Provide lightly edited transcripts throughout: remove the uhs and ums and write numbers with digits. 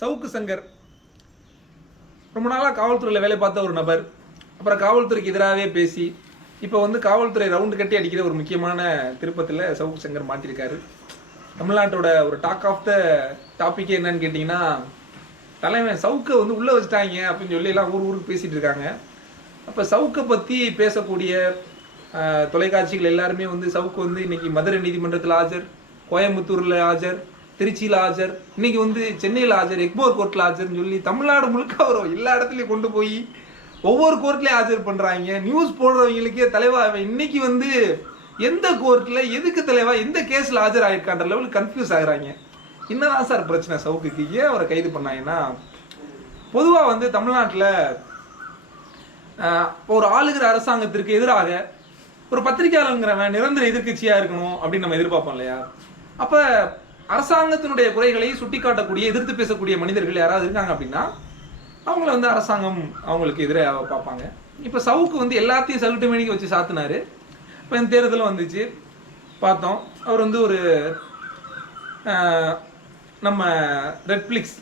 சவுக்கு சங்கர் ரொம்ப நாளாக காவல்துறையில் வேலை பார்த்த ஒரு நபர். அப்புறம் காவல்துறைக்கு எதிராகவே பேசி இப்போ வந்து காவல்துறை ரவுண்டு கட்டி அடிக்கிற ஒரு முக்கியமான திருப்பத்தில் சவுக்கு சங்கர் மாட்டியிருக்காரு. தமிழ்நாட்டோட ஒரு டாக் ஆஃப் த டாப்பிக்கே என்னன்னு கேட்டிங்கன்னா, தலைவன் சவுக்கை வந்து உள்ளே வச்சுட்டாங்க அப்படின்னு சொல்லி எல்லாம் ஊருக்கு பேசிகிட்டு இருக்காங்க. அப்போ சவுக்கை பற்றி பேசக்கூடிய தொலைக்காட்சிகள் எல்லாருமே வந்து சவுக்கு வந்து இன்னைக்கு மதுரை நீதிமன்றத்தில் ஆஜர், கோயம்புத்தூரில் ஆஜர், திருச்சியில் ஆஜர், இன்னைக்கு வந்து சென்னையில் ஆஜர், எக்மோர் கோர்ட்டில் ஆஜர்னு சொல்லி தமிழ்நாடு முழுக்க அவர் எல்லா இடத்துலையும் கொண்டு போய் ஒவ்வொரு கோர்ட்லேயும் ஆஜர் பண்ணுறாங்க. நியூஸ் போடுறவங்களுக்கே தலைவா இன்னைக்கு வந்து எந்த கோர்ட்டில் எதுக்கு தலைவா எந்த கேஸில் ஆஜர் ஆகிருக்கான்ற லெவலுக்கு கன்ஃபியூஸ் ஆகுறாங்க. என்னதான் சார் பிரச்சனை சவுக்குக்கு? ஏன் அவரை கைது பண்ணாங்கன்னா, பொதுவாக வந்து தமிழ்நாட்டில் ஒரு ஆளுகிற அரசாங்கத்திற்கு எதிராக ஒரு பத்திரிகையாளங்கிறவன் நிரந்தர எதிர்கட்சியாக இருக்கணும் அப்படின்னு நம்ம எதிர்பார்ப்போம் இல்லையா? அப்போ அரசாங்கத்தினுடைய குறைகளை சுட்டி காட்டக்கூடிய எதிர்த்து பேசக்கூடிய மனிதர்கள் யாராவது இருக்காங்க அப்படின்னா அவங்கள வந்து அரசாங்கம் அவங்களுக்கு எதிராக பார்ப்பாங்க. இப்போ சவுக்கு வந்து எல்லாத்தையும் சவுட்டு மேனிக்கு வச்சு சாத்தினாரு. இப்போ இந்த தேர்தலும் வந்துச்சு பார்த்தோம். அவர் வந்து ஒரு நம்ம ரெட்ஃப்ளிக்ஸ்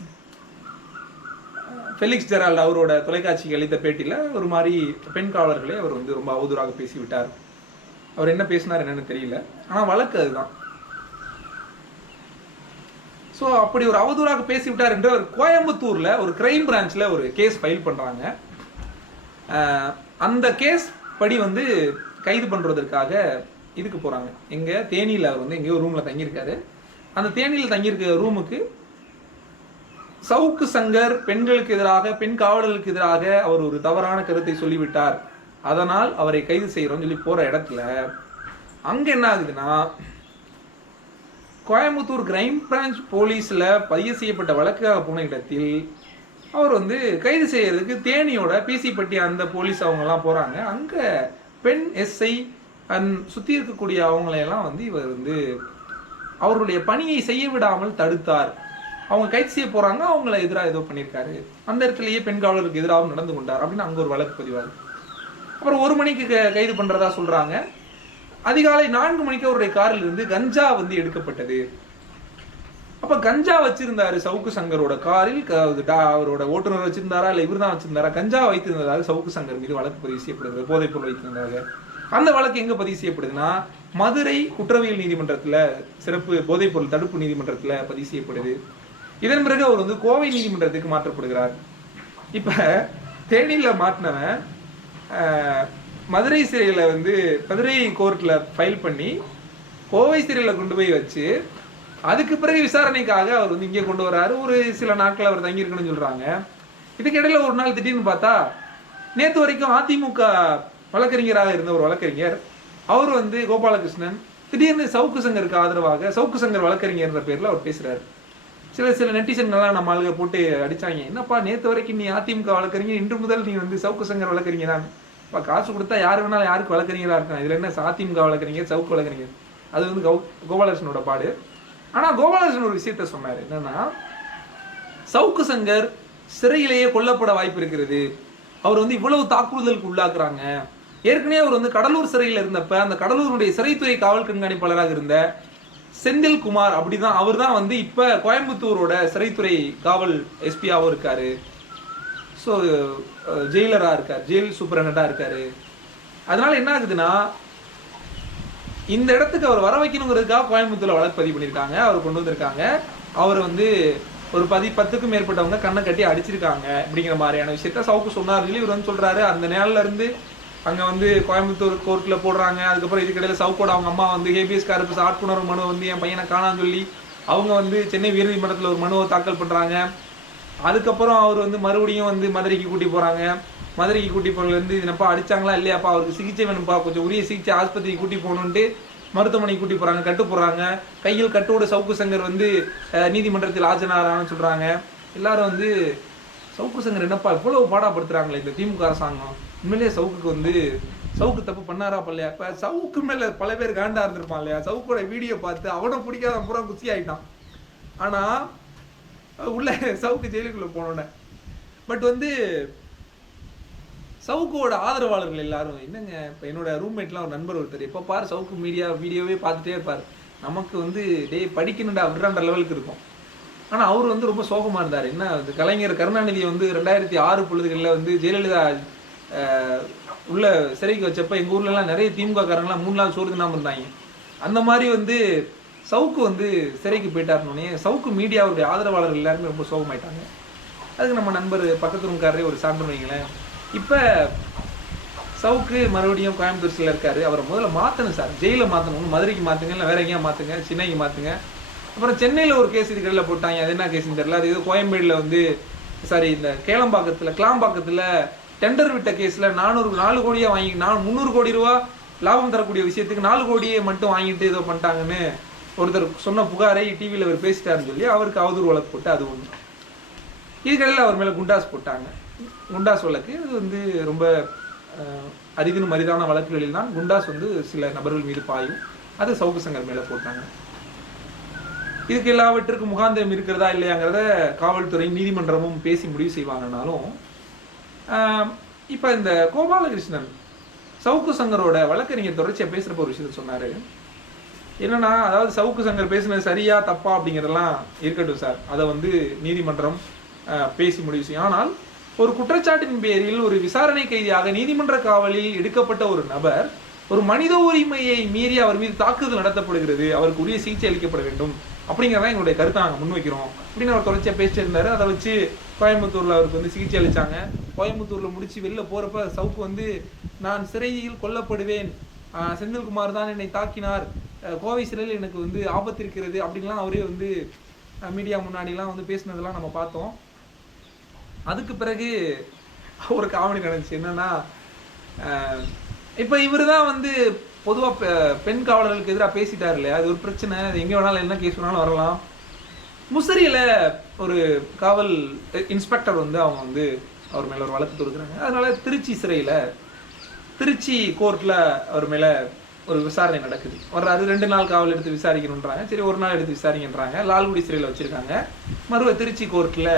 ஃபெலிக்ஸ் ஜெரால்ட் அவரோட தொலைக்காட்சிக்கு அளித்த பேட்டியில் ஒரு மாதிரி பெண் காவலர்களை அவர் வந்து ரொம்ப அவதூறாக பேசிவிட்டார். அவர் என்ன பேசினார் என்னன்னு தெரியல, ஆனால் வழக்கு அதுதான். ஸோ அப்படி ஒரு அவதூறாக பேசிவிட்டார் என்று ஒரு கோயம்புத்தூரில் ஒரு கிரைம் பிரான்ச்சில் ஒரு கேஸ் ஃபைல் பண்ணுறாங்க. அந்த கேஸ் படி வந்து கைது பண்ணுறதற்காக இதுக்கு போகிறாங்க. எங்கே தேனியில் அவர் வந்து எங்கேயோ ரூமில் தங்கியிருக்காரு. அந்த தேனியில் தங்கியிருக்க ரூமுக்கு சவுக்கு சங்கர் பெண்களுக்கு எதிராக, பெண் காவலர்களுக்கு எதிராக அவர் ஒரு தவறான கருத்தை சொல்லிவிட்டார், அதனால் அவரை கைது செய்கிறோம்னு சொல்லி போகிற இடத்துல அங்கே என்ன ஆகுதுன்னா, கோயம்புத்தூர் கிரைம் பிரான்ச் போலீஸில் பதிவு செய்யப்பட்ட வழக்காக போன இடத்தில் அவர் வந்து கைது செய்யறதுக்கு தேனியோட பிசிப்பட்டி அந்த போலீஸ் அவங்கெல்லாம் போகிறாங்க. அங்கே பெண் எஸ்ஐ சுற்றி இருக்கக்கூடிய அவங்களையெல்லாம் வந்து இவர் வந்து அவருடைய பணியை செய்ய விடாமல் தடுத்தார். அவங்க கைது செய்ய போகிறாங்க, அவங்கள எதிராக ஏதோ பண்ணியிருக்காரு, அந்த இடத்துலையே பெண் காவலருக்கு எதிராகவும் நடந்து கொண்டார் அப்படின்னு அங்கே ஒரு வழக்கு பதிவாகுது. அப்புறம் 1 மணிக்கு கைது பண்ணுறதா சொல்கிறாங்க. அதிகாலை 4 மணிக்கு அவருடைய காரில் இருந்து கஞ்சா வந்து எடுக்கப்பட்டது. அப்போ கஞ்சா வச்சிருந்தாரு சவுக்கு சங்கரோட காரில். அவரோட ஓட்டுநர் வச்சிருந்தாரா இல்லை இவர் தான் வச்சிருந்தாரா? கஞ்சா வைத்திருந்ததாக சவுக்கு சங்கர் மீது வழக்கு பதிவு செய்யப்படுது. போதைப்பொருள் வைத்திருந்தாங்க. அந்த வழக்கு எங்கே பதிவு செய்யப்படுதுன்னா, மதுரை குற்றவியல் நீதிமன்றத்தில், சிறப்பு போதைப்பொருள் தடுப்பு நீதிமன்றத்தில் பதிவு செய்யப்படுது. இதன் பிறகு அவர் வந்து கோவை நீதிமன்றத்துக்கு மாற்றப்படுகிறார். இப்போ தேனியில் மாட்டினவன் மதுரை சிறையில் வந்து மதுரை கோர்ட்டில் ஃபைல் பண்ணி கோவை சிறையில் கொண்டு போய் வச்சு அதுக்கு பிறகு விசாரணைக்காக அவர் வந்து இங்கே கொண்டு வராரு. ஒரு சில நாட்கள் அவர் தங்கியிருக்கணும்னு சொல்கிறாங்க. இதுக்கு இடையில ஒரு நாள் திடீர்னு பார்த்தா, நேற்று வரைக்கும் அதிமுக வழக்கறிஞராக இருந்த ஒரு வழக்கறிஞர் அவர் வந்து கோபாலகிருஷ்ணன் திடீர்னு சவுக்கு சங்கருக்கு ஆதரவாக சவுக்கு சங்கர் வழக்கறிஞர்ன்ற பேரில் அவர் பேசுகிறார். சில நெட்டிசன்கள்லாம் நம்ம ஆளுக போட்டு அடித்தாங்க, என்னப்பா நேற்று வரைக்கும் நீ அதிமுக வழக்கறிஞர், இன்று முதல் நீ வந்து சவுக்கு சங்கர் வழக்கறிஞரான். இப்போ காசு கொடுத்தா யார் வேணாலும் யாருக்கு வழக்கறிஞராக இருக்கான், இதில் என்ன அதிமுக வழக்கறிஞர் சவுக்கு வழக்கறிஞர்? அது வந்து கோபாலகிருஷ்ணனோட பாடு. ஆனால் கோபாலகிருஷ்ணன் ஒரு விஷயத்த சொன்னார், என்னன்னா சவுக்கு சங்கர் சிறையிலேயே கொல்லப்பட வாய்ப்பு இருக்கிறது, அவர் வந்து இவ்வளவு தாக்குதலுக்கு உள்ளாக்குறாங்க. ஏற்கனவே அவர் வந்து கடலூர் சிறையில் இருந்தப்ப அந்த கடலூருடைய சிறைத்துறை காவல் கண்காணிப்பாளராக இருந்த செந்தில் குமார், அப்படிதான் அவர் தான் வந்து இப்போ கோயம்புத்தூரோட சிறைத்துறை காவல் எஸ்பியாகவும் இருக்காரு. ஸோ ஜெயிலராக இருக்கார், ஜெயில் சூப்பரண்டாக இருக்காரு. அதனால என்ன ஆகுதுன்னா, இந்த இடத்துக்கு அவர் வர வைக்கணுங்கிறதுக்காக கோயம்புத்தூர்ல வழக்கு பதிவு பண்ணியிருக்காங்க, அவர் கொண்டு வந்திருக்காங்க. அவர் வந்து ஒரு 10க்கும் மேற்பட்டவங்க கண்ணை கட்டி அடிச்சிருக்காங்க அப்படிங்கிற மாதிரியான விஷயத்த சவுக்கு சொன்னார் சொல்லி இவர் வந்து சொல்றாரு. அந்த நேரில் இருந்து அங்கே வந்து கோயம்புத்தூர் கோர்ட்டில் போடுறாங்க. அதுக்கப்புறம் இதுக்கிடையில் சவுக்கோட அவங்க அம்மா வந்து ஹேபியஸ் கார்பஸ் ஆட்புணர்வு மனு வந்து என் பையனை காணான்னு சொல்லி அவங்க வந்து சென்னை உயர்நீதிமன்றத்தில் ஒரு மனுவை தாக்கல் பண்ணுறாங்க. அதுக்கப்புறம் அவர் வந்து மறுபடியும் வந்து மதுரைக்கு கூட்டி போகிறாங்க. மதுரைக்கு கூட்டி போகிறதுலேருந்து என்னப்பா அடித்தாங்களா இல்லையாப்பா, அவருக்கு சிகிச்சை வேணும்ப்பா, கொஞ்சம் உரிய சிகிச்சை ஆஸ்பத்திரிக்கு கூட்டி போகணுன்ட்டு மருத்துவமனைக்கு கூட்டி போகிறாங்க. கட்டு போடுறாங்க. கையில் கட்டோட சவுக்கு சங்கர் வந்து நீதிமன்றத்தில் ஆஜரானான்னு சொல்கிறாங்க. எல்லாரும் வந்து சவுக்கு சங்கர் என்னப்பா இவ்வளவு பாடாப்படுத்துகிறாங்களே இந்த திமுக அரசாங்கம், உண்மையிலேயே சவுக்கு வந்து சவுக்கு தப்பு பண்ணாரா பல்லையா? இப்போ சவுக்கு மேலே பல பேர் காண்டா இருந்திருப்பான் இல்லையா? சவுக்கோட வீடியோ பார்த்து அவனை பிடிக்காத பூரா குச்சி ஆகிட்டான். ஆனால் உள்ள சவுக்கு ஜெயிலுக்குள்ளே போனோன்னே பட் வந்து சவுக்கோட ஆதரவாளர்கள் எல்லாரும் என்னங்க, இப்போ என்னோட ரூம்மேட்லாம் ஒரு நண்பர் ஒருத்தர் எப்போ பாரு சவுக்கு வீடியோவே பார்த்துட்டே இருப்பார். நமக்கு வந்து டே படிக்கணும்டா விடுறான்ற லெவலுக்கு இருக்கும். ஆனால் அவர் வந்து ரொம்ப சோகமாக இருந்தார். என்ன கலைஞர் கருணாநிதி வந்து 2006 பொழுதுகளில் வந்து ஜெயலலிதா உள்ள சிறைக்கு வச்சப்போ எங்கள் ஊர்லலாம் நிறைய திமுக காரங்களாம் 3 நாள் சோறு தின்னாமல் இருந்தாங்க. அந்த மாதிரி வந்து சவுக்கு வந்து சிறைக்கு போயிட்டாருனோடனே சவுக்கு மீடியாவுடைய ஆதரவாளர்கள் எல்லாருமே ரொம்ப சோகமாயிட்டாங்க. அதுக்கு நம்ம நண்பர் பக்கத்து ரூம்காரரே ஒரு சான்று வைங்களேன். இப்போ சவுக்கு மறுபடியும் கோயம்புத்தூர் இருக்காரு. அவரை முதல்ல மாற்றணும் சார், ஜெயிலில் மாற்றணும். மதுரைக்கு மாற்றுங்க, இல்லை வேற எங்கேயா மாற்றுங்க, சென்னைக்கு மாற்றுங்க. அப்புறம் சென்னையில் ஒரு கேஸ் இதுக்கடையில் போட்டாங்க, அது என்ன கேஸ்ன்னு தெரியல. அது ஏதோ கோயம்பேடில் வந்து சாரி இந்த கிளாம்பாக்கத்தில் டெண்டர் விட்ட கேஸில் 4 கோடியாக வாங்கி 300 கோடி ரூபா லாபம் தரக்கூடிய விஷயத்துக்கு 4 கோடியை மட்டும் வாங்கிட்டு ஏதோ பண்ணிட்டாங்கன்னு ஒருத்தர் சொன்ன புகாரை டிவியில் அவர் பேசிட்டாருன்னு சொல்லி அவருக்கு அவதூறு வழக்கு போட்டு அது ஒன்று. இதுக்கடையில் அவர் மேலே குண்டாஸ் போட்டாங்க. குண்டாஸ் வழக்கு அது வந்து ரொம்ப அரிதினும் அரிதான வழக்குகளில் தான் குண்டாஸ் வந்து சில நபர்கள் மீது பாயும். அது சவுக்கு சங்கர் மேலே போட்டாங்க. இதுக்கு எல்லாவற்றுக்கும் முகாந்திரம் இருக்கிறதா இல்லையாங்கிறத காவல்துறை நீதிமன்றமும் பேசி முடிவு செய்வாங்கன்னாலும் இப்போ இந்த கோபாலகிருஷ்ணன் சவுக்கு சங்கரோட வழக்கறிஞர் தொடர்ச்சியாக பேசுகிறப்ப ஒரு விஷயத்த சொன்னார். என்னன்னா, அதாவது சவுக்கு சங்கர் பேசுனது சரியா தப்பா அப்படிங்கிறதெல்லாம் இருக்கட்டும் சார், அதை வந்து நீதிமன்றம் பேசி முடிவு செய்யும். ஆனால் ஒரு குற்றச்சாட்டின் பேரில் ஒரு விசாரணை கைதியாக நீதிமன்ற காவலில் எடுக்கப்பட்ட ஒரு நபர் ஒரு மனித உரிமையை மீறி அவர் மீது தாக்குதல் நடத்தப்படுகிறது, அவருக்கு உரிய சிகிச்சை அளிக்கப்பட வேண்டும் அப்படிங்கிறதான் எங்களுடைய கருத்தை நாங்கள் முன்வைக்கிறோம் அப்படின்னு அவர் தொடர்ச்சியாக பேசிட்டு இருந்தார். அதை வச்சு கோயம்புத்தூரில் அவருக்கு வந்து சிகிச்சை அளித்தாங்க. கோயம்புத்தூரில் முடிச்சு வெளில போகிறப்ப சவுக்கு வந்து நான் சிறையில் கொல்லப்படுவேன், செந்தில்குமார் தான் என்னை தாக்கினார், கோவை சிறையில் எனக்கு வந்து ஆபத்து இருக்கிறது அப்படின்லாம் அவரே வந்து மீடியா முன்னாடிலாம் வந்து பேசினதெல்லாம் நம்ம பார்த்தோம். அதுக்கு பிறகு ஒரு காமெடி நடந்துச்சு. என்னன்னா, இப்போ இவர் தான் வந்து பொதுவாக பெண் காவலர்களுக்கு எதிராக பேசிட்டார் இல்லையா, அது ஒரு பிரச்சனை, அது எங்கே வேணாலும் என்ன கேஸ் வேணாலும் வரலாம். முசிறியில் ஒரு காவல் இன்ஸ்பெக்டர் வந்து அவங்க வந்து அவர் மேலே ஒரு வழக்கு தொடுக்குறாங்க. அதனால திருச்சி சிறையில் திருச்சி கோர்ட்டில் அவர் மேலே ஒரு விசாரணை நடக்குது. வர்றாரு, 2 நாள் காவல் எடுத்து விசாரிக்கணுன்றாங்க. சரி, 1 நாள் எடுத்து விசாரிங்கன்றாங்க. லால்குடி சிறையில் வச்சுருக்காங்க. திருச்சி கோர்ட்டில்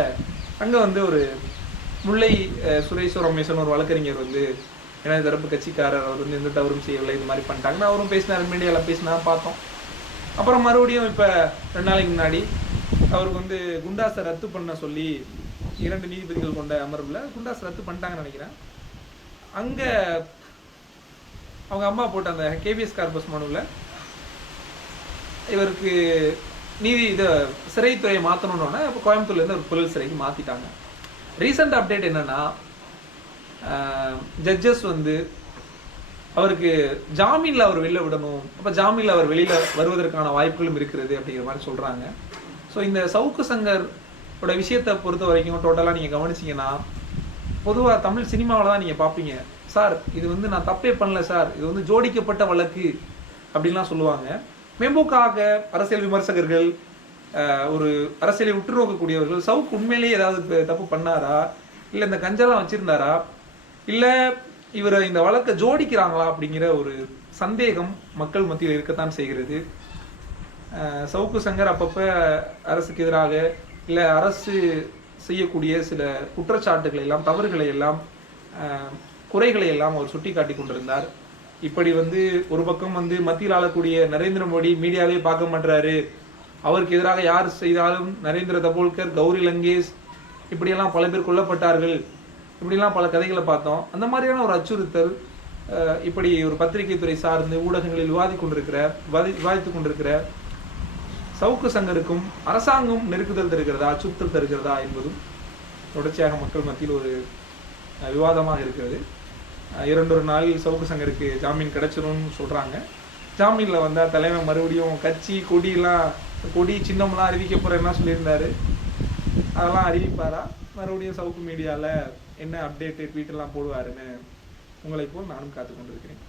அங்கே வந்து ஒரு முல்லை சுரேஸ்வர ரமேசன் ஒரு வழக்கறிஞர் வந்து எனது தரப்பு கட்சிக்காரர், அவர் வந்து எந்த தவறும் செய்யவில்லை, இது மாதிரி பண்ணிட்டாங்கன்னு அவரும் பேசினார், மீடியாவில் பேசினா பார்த்தோம். அப்புறம் மறுபடியும் இப்போ 2 நாளைக்கு முன்னாடி அவருக்கு வந்து குண்டாஸை ரத்து பண்ண சொல்லி 2 நீதிபதிகள் கொண்ட அமர்வில் குண்டாஸ் ரத்து பண்ணிட்டாங்கன்னு நினைக்கிறேன். அங்கே அவங்க அம்மா போட்ட அந்த கேபிஎஸ் கார்பஸ் மனுவில் இவருக்கு சிறைத்துறையை மாற்றணுன்னொன்னே இப்போ கோயம்புத்தூர்லேருந்து ஒரு புழல் சிறைக்கு மாற்றிட்டாங்க. ரீசெண்ட் அப்டேட் என்னென்னா, ஜட்ஜஸ் வந்து அவருக்கு ஜாமீனில் அவர் வெளில விடணும், அப்போ ஜாமீனில் அவர் வெளியில் வருவதற்கான வாய்ப்புகளும் இருக்கிறது அப்படிங்கிற மாதிரி சொல்கிறாங்க. ஸோ இந்த சவுக்கு சங்கரோட விஷயத்தை பொறுத்த வரைக்கும் டோட்டலாக நீங்கள் கவனிச்சிங்கன்னா, பொதுவாக தமிழ் சினிமாவில் தான் நீங்கள் பார்ப்பீங்க, சார் இது வந்து நான் தப்பே பண்ணல சார், இது வந்து ஜோடிக்கப்பட்ட வழக்கு அப்படின்லாம் சொல்லுவாங்க. மேம்போக்காக அரசியல் விமர்சகர்கள், ஒரு அரசியலை உற்று நோக்கக்கூடியவர்கள் சவுக்கு உண்மையிலேயே ஏதாவது தப்பு பண்ணாரா, இல்லை இந்த கஞ்செல்லாம் வச்சுருந்தாரா, இல்லை இவரை இந்த வழக்கை ஜோடிக்கிறாங்களா அப்படிங்கிற ஒரு சந்தேகம் மக்கள் மத்தியில் இருக்கத்தான் செய்கிறது. சவுக்கு சங்கர் அப்பப்போ அரசுக்கு எதிராக இல்லை அரசு செய்யக்கூடிய சில குற்றச்சாட்டுகளை எல்லாம், தவறுகளை எல்லாம், குறைகளை எல்லாம் அவர் சுட்டி காட்டி கொண்டிருந்தார். இப்படி வந்து ஒரு பக்கம் வந்து மத்தியில் ஆளக்கூடிய நரேந்திர மோடி மீடியாவே பார்க்க மாட்டாரு, அவருக்கு எதிராக யார் செய்தாலும் நரேந்திர தபோல்கர், கௌரி லங்கேஷ் இப்படியெல்லாம் பல பேர் கொல்லப்பட்டார்கள், இப்படிலாம் பல கதைகளை பார்த்தோம். அந்த மாதிரியான ஒரு அச்சுறுத்தல் இப்படி ஒரு பத்திரிகை துறை சார்ந்து ஊடகங்களில் விவாதித்து கொண்டிருக்கிற சவுக்கு சங்கருக்கும் அரசாங்கம் நெருக்குதல் தருகிறதா, அச்சுறுத்தல் தருகிறதா என்பதும் தொடர்ச்சியாக மக்கள் மத்தியில் ஒரு விவாதமாக இருக்கிறது. 2 நாளில் சவுக்கு சங்கருக்கு ஜாமீன் கிடைச்சிரும்னு சொல்கிறாங்க. ஜாமீனில் வந்தால் தலைமை மறுபடியும் கட்சி கொடி சின்னம்லாம் அறிவிக்க போகிறேன்னா சொல்லியிருந்தாரு. அதெல்லாம் அறிவிப்பாரா, மறுபடியும் சவுக்கு மீடியாவில் என்ன அப்டேட்டு ட்வீட்டெல்லாம் போடுவாருன்னு உங்களை போல் நானும் காத்து கொண்டிருக்கிறேன்.